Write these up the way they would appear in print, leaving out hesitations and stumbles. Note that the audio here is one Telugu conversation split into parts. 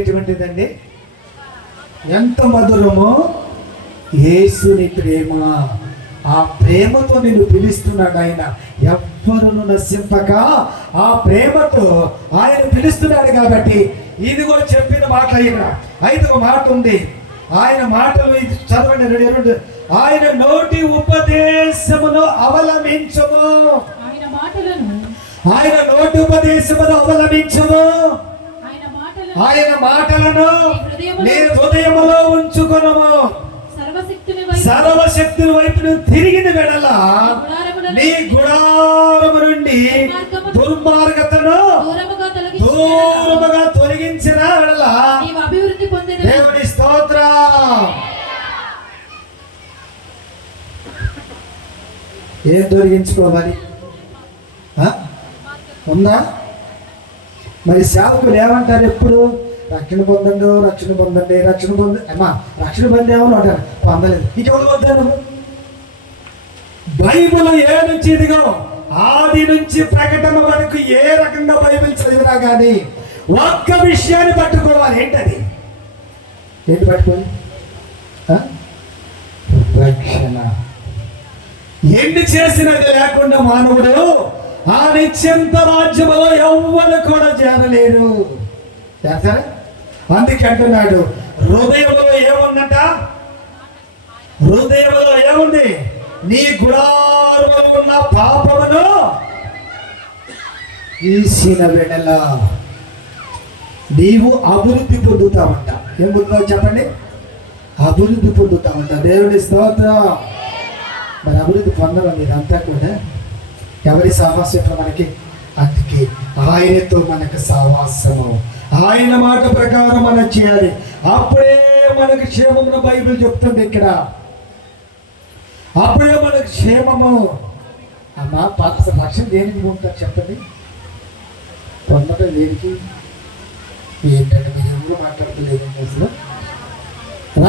ఎటువంటిదండి, ఎంత మధురమో యేసుని ప్రేమ. ఆ ప్రేమతో నిన్ను పిలుస్తున్నాడు ఆయన. ఎవ్వరును నశింపక ఆ ప్రేమతో ఆయన పిలుస్తున్నాడు. కాబట్టి ఇదిగో చెప్పిన మాట అయిన 5వ మాట ఉంది. ఆయన మాటలు ఇది చదవండి. 2 ఆయన నోటి ఉపదేశమును అవలంబించము. ఆయన నోటి ఉపదేశమును అవలంబించము. ఆయన మాటలను నీ హృదయములో ఉంచుకొనుము. సర్వశక్తుని వైపు తిరిగిన వెడల నీ గుడారము నుండి దుర్మార్గతను దూరముగా తొలగించిన వెడల దేవుని స్తోత్రం. ఏం తొలగించుకోవాలి ఉందా? మరి సేవకులు ఏమంటారు? ఎప్పుడు రక్షణ పొందండి, రక్షణ పొందండి, రక్షణ పొంది అమ్మా రక్షణ పొందేమని అంటారు. పొందలేదు. ఇంకెవరు వద్దాను? బైబిల్ ఏ నుంచి ఇదిగో ఆది నుంచి ప్రకటన వరకు ఏ రకంగా బైబిల్ చదివినా కానీ ఒక్క విషయాన్ని పట్టుకోవాలి. ఏంటది? ఏంటి పట్టుకోవాలి? రక్షణ. ఎన్ని చేసినది లేకుండా మానవుడు ఆ నిత్యంత రాజ్యములో ఎవ్వరు కూడా చేరలేరు. చేస్తారా? అందుకే అంటున్నాడు, హృదయంలో ఏముందంట? హృదయంలో ఏముంది? నీ గుడారములో ఉన్న పాపమును తీసిన వెడల నీవు అభివృద్ధి పొందుతావంట. ఏం పొందుతావు చెప్పండి? అభివృద్ధి పొందుతావంట. దేవుడి స్తోత్రం. మరి అభివృద్ధి పొందడం మీరంతా కూడా ఎవరి సహవాసం మనకి? అందుకే ఆయనతో మనకు సహవాసము. ఆయన మాట ప్రకారం మనం చేయాలి. అప్పుడే మనకు క్షేమమును బైబిల్ చెప్తుంది. ఇక్కడ అప్పుడే మనకు క్షేమము. అమ్మా రక్షణ దేనికి ఉంటారు చెప్పండి? పొందడం దేనికి? ఏంటంటే మీరు ఎవరు మాట్లాడలేదు అసలు.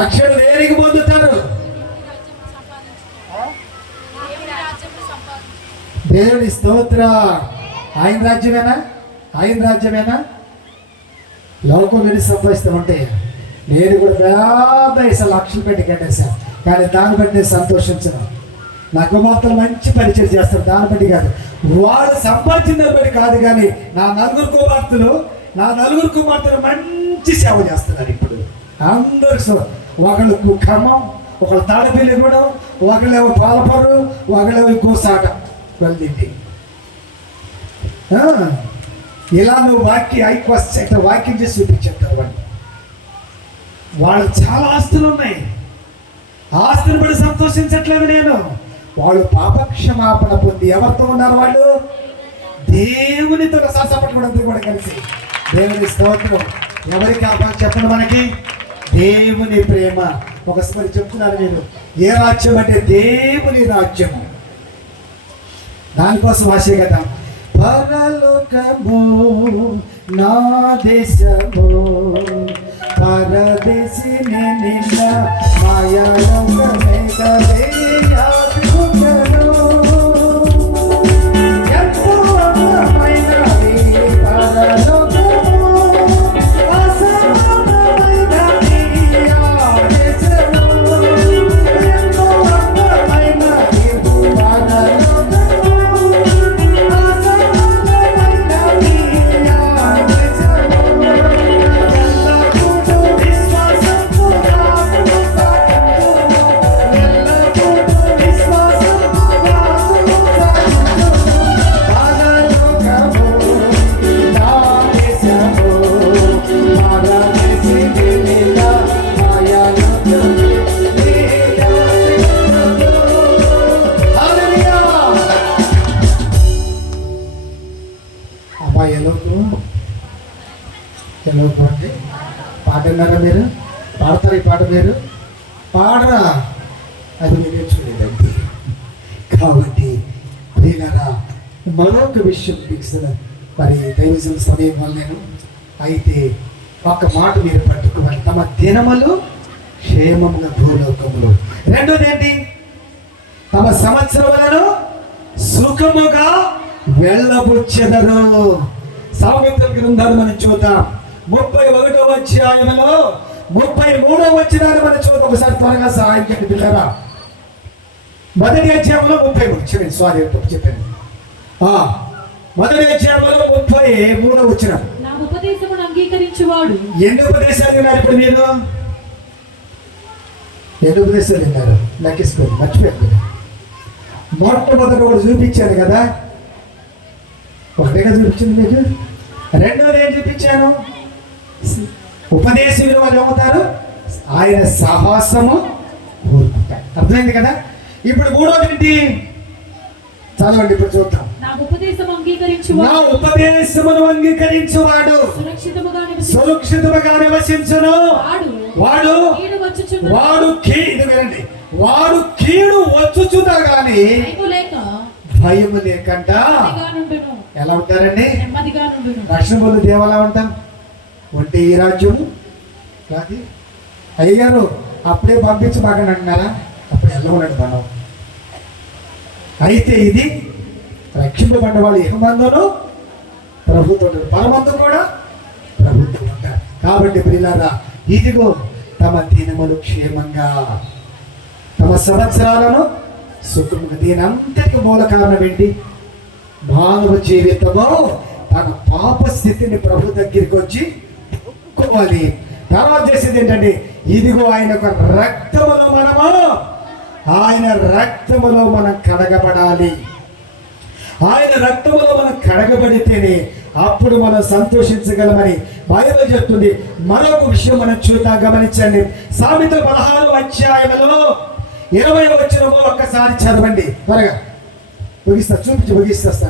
రక్షణ దేనికి పొందుతారు? దేవుడి స్తోత్ర. ఆయన రాజ్యమేనా? ఆయన రాజ్యమేనా? లోకం వెళ్ళి సంపాదిస్తూ ఉంటే నేను కూడా పెద్ద వేసాను, లక్షలు పెట్టి కట్టేశాను. కానీ దాన్ని బట్టి నేను సంతోషించను. నా కుమార్తెలు మంచి పరిచయం చేస్తారు, దాన్ని బట్టి కాదు. వాళ్ళు సంపాదించిన బట్టి కాదు. కానీ నా నలుగురు కుమార్తెలు మంచి సేవ చేస్తున్నారు. ఇప్పుడు అందరూ ఒకళ్ళు ఖమ్మం, ఒకళ్ళు తాడపల్లి కూడా, ఒకళ్ళేమో పాలపరు, ఒకళ్ళేమో కోసాట వెళ్ళింది. ఇలా నువ్వు వాక్యం చేసి చూపించారు. వాళ్ళు చాలా ఆస్తులు ఉన్నాయి. ఆస్తులు బట్టి సంతోషించట్లేదు నేను. వాళ్ళు పాపక్షమాపణ పొంది ఎవరితో ఉన్నారు? వాళ్ళు దేవునితో సహసపట్టుకోవడం కూడా కలిసి. దేవుని స్తోత్రం. ఎవరికి ఆపణ చెప్పండి? మనకి దేవుని ప్రేమ. ఒకసారి చెప్తున్నారు నేను. ఏ రాజ్యం అంటే దేవుని రాజ్యము. దానికోసం ఆశే కదా. పరలోకము నా దేశము, పరదేశి నిన్న మాయాలోకమే కదే యాదుకను. ఎంతో అందమైనది పరలోకము, అసమానమైనది ఆ దేశము. ఎంతో అందమైనది పరలోకము, పరలోకం అంటే పాడున్నారా మీరు? పాడతారు ఈ పాట మీరు? పాడరా, అది మీరు నేర్చుకునేదండి. కాబట్టి ప్రియులారా, మరొక విషయం ఫిక్స్డ్. మరి దైవజన సమయం వల్ల నేను అయితే ఒక మాట మీరు పట్టుకోవాలి, తమ దినములు క్షేమముగా భూలోకములు. రెండోది ఏంటి? తమ సంవత్సరములను సుఖముగా వెళ్ళబుచ్చెదరు. సామెతల గ్రంథాన్ని మనం చూద్దాం. 31వ అధ్యాయంలో 33వ వచనాన్ని మనం చూద్దాం. ఒకసారి త్వరగా సహాయం చేయండి పిల్లరా. మొదటి అధ్యాయంలో 33, సారీ చెప్పాను. మొదటి అధ్యాయంలో 33వ వచనం. నా ఉపదేశమును అంగీకరించువాడు. ఎన్ని ఉపదేశాలు విన్నారు ఇప్పుడు మీరు? ఎన్ని ఉపదేశాలు విన్నారు? లెక్కేసుకోండి, మర్చిపోయారు. మొట్టమొదటి ఒకటి చూపించాను కదా, ఒకటేగా చూపించింది మీకు. రెండోది ఏం చూపించాను? ఉపదేశులు వాళ్ళు ఏమవుతారు? ఆయన సాహసము కోరుకుంటారు. అర్థమైంది కదా? ఇప్పుడు మూడోది ఏంటి? చదవండి, ఇప్పుడు చూద్దాం. నా ఉపదేశము అంగీకరించువాడు, నా ఉపదేశమును అంగీకరించువాడు సురక్షితముగా నివసించును. వాడు కీడు వచ్చుచున్నా గాని భయము లేకుండా ఎలా ఉంటారండి? రక్షణ పొంది దేవలా ఉంటాం. ఉంటే ఈ రాజ్యము కాదు. అయ్యగారు అప్పుడే పంపించబాకండి అంటున్నారా? అప్పుడు ఎలా ఉన్నాడు మనం. అయితే ఇది రక్షింపబడ్డ వాళ్ళు ఇహమందును ప్రభుత్వం, పరమందు కూడా ప్రభుత్వం ఉంటారు. కాబట్టి ప్రియులారా, ఇదిగో తమ దినములు క్షేమంగా, తమ సంవత్సరాలను సుఖముగా. దీని అంతటికి మూల కారణం ఏంటి? మానవ జీవితము తన పాప స్థితిని ప్రభు దగ్గరికి వచ్చి ఒప్పుకోవాలి. తర్వాత చేసేది ఏంటంటే, ఇదిగో ఆయన రక్తములో మనము, ఆయన రక్తములో మనం కడగబడాలి. ఆయన రక్తములో మనం కడగబడితేనే అప్పుడు మనం సంతోషించగలమని బైబిల్ చెప్తుంది. మరొక విషయం మనం చూద్దాం, గమనించండి. సామెతలు 16వ అధ్యాయంలో 20వ వచనము ఒక్కసారి చదవండి త్వరగా. ముగిస్తా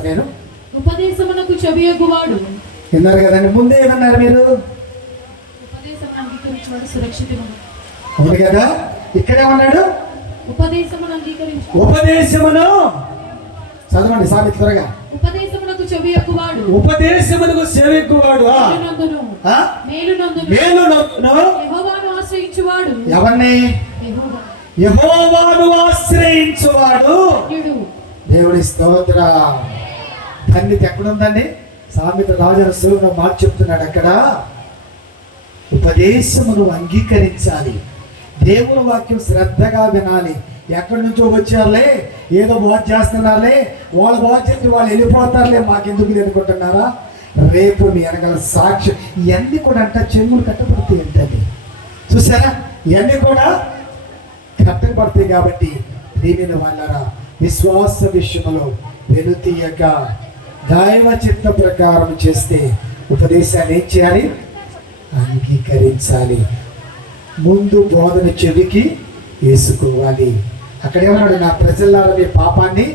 నేను. ఉపదేశమునకు చెవియొగ్గువాడు. విన్నారు కదండి. ముందే ఏమన్నారు మీరు? అవును కదా. ఇక్కడేమన్నాడు? ఉపదేశమును చదవండి సామెత త్వరగా. ఉపదేశమునకు చెవియొగ్గువాడు, ఉపదేశమునకు చెవియొగ్గువాడు మేలునందును యెహోవాను ఆశ్రయించువాడు. ఎవరిని? యెహోవాను ఆశ్రయించువాడు. దేవుడి స్తోత్ర. ధన్యత ఎక్కడుందండి? సామెత రాజరసులో మాట చెప్తున్నాడు అక్కడ. ఉపదేశమును అంగీకరించాలి, దేవుని వాక్యం శ్రద్ధగా వినాలి. ఎక్కడి నుంచో వచ్చారులే, ఏదో బాగు చేస్తున్నారులే, వాళ్ళు బాగు చేసి వాళ్ళు వెళ్ళిపోతారులే, మాకెందుకు అనుకుంటున్నారా? రేపు మీ వెనకాల సాక్షి. ఇవన్నీ కూడా అంట చెమ్ములు కట్టబడతాయి ఏంటండి, చూసారా? ఇవన్నీ కూడా కట్టబడతాయి. కాబట్టి దీనిని వాళ్ళరా విశ్వాస విషయంలో వెనుతీయక దైవ చిత్త ప్రకారం చేస్తే ఉపదేశాన్ని ఏం చేయాలి? అంగీకరించాలి. ముందు బోధన చెవికి వేసుకోవాలి. అక్కడేమన్నాడు? నా ప్రజలారా మీ పాపాన్ని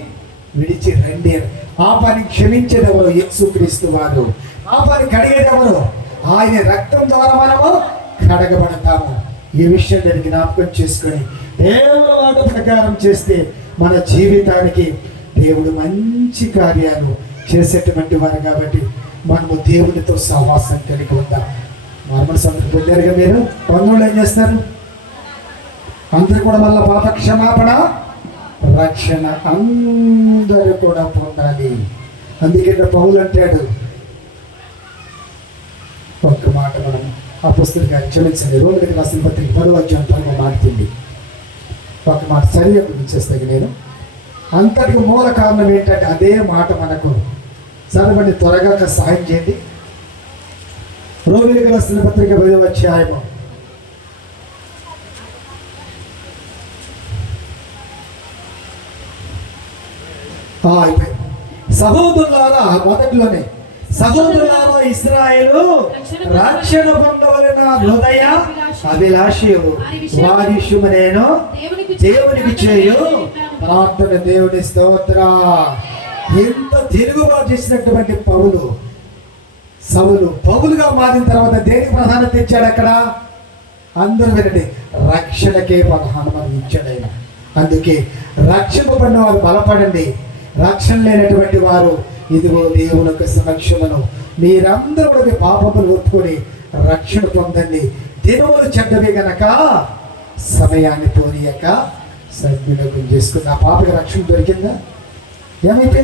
విడిచి రండి. పాపాన్ని క్షమించేదెవరు? యేసుక్రీస్తు వారు. పాపాన్ని కడిగేదెవరు? ఆయన రక్తం ద్వారా మనము కడగబడతాము. ఈ విషయం నేను జ్ఞాపకం చేసుకొని దేవుడు వాటి ప్రకారం చేస్తే మన జీవితానికి దేవుడు మంచి కార్యాలు చేసేటువంటి వారు. కాబట్టి మనము దేవునితో సహవాసం కలిగి ఉందాం. మార్మల్ సంతకు పొందారుగా మీరు. పనులు ఏం చేస్తారు? అందరూ కూడా మళ్ళీ పాప క్షమాపణ, రక్షణ అందరూ కూడా పొందాలి. అందుకే పౌలు అంటాడు, ఒక్క మాట మనం ఆ పుస్తకాన్ని క్షమించండి. రోమిలికి రాసిన పత్రిక 10వ అధ్యాయం మాట్లాడుతుంది. ఒక మాట సరిగా గుర్తించేస్తాను నేను. అంతటికి మూల కారణం ఏంటంటే అదే మాట మనకు. సరే త్వరగా సహాయం చేయండి. రోమిలికి రాసిన పత్రిక 10వ అధ్యాయము సహోదరులారా, మొదటిలోనే సహోదరులారా, ఇశ్రాయేలు రక్షణ పొందవలెన హృదయ అభిలాషయు వారి విషయము నేను దేవునికి చేయు ప్రార్థన. దేవుని స్తోత్ర. ఎంత తిరుగుబాటు చేసినటువంటి పౌలు సౌలు పౌలుగా మారిన తర్వాత దేనికి ప్రాధాన్యత ఇచ్చాడు అక్కడ? అందరూ వినండి, రక్షణకే ప్రాధాన్యత ఇచ్చాడు ఆయన. అందుకే రక్షింపబడిన వారు బలపడండి, రక్షణ లేనటువంటి వారు ఇదిగో దేవుని యొక్క సమక్షమును మీరందరూ కూడా మీ పాపములు ఒప్పుకొని రక్షణ పొందండి. దినములు చెడ్డవి గనక సమయాన్ని పోనీయక సద్వినియోగం చేసుకుని. ఆ పాపకి రక్షణ దొరికిందా? ఏమైపోయింది?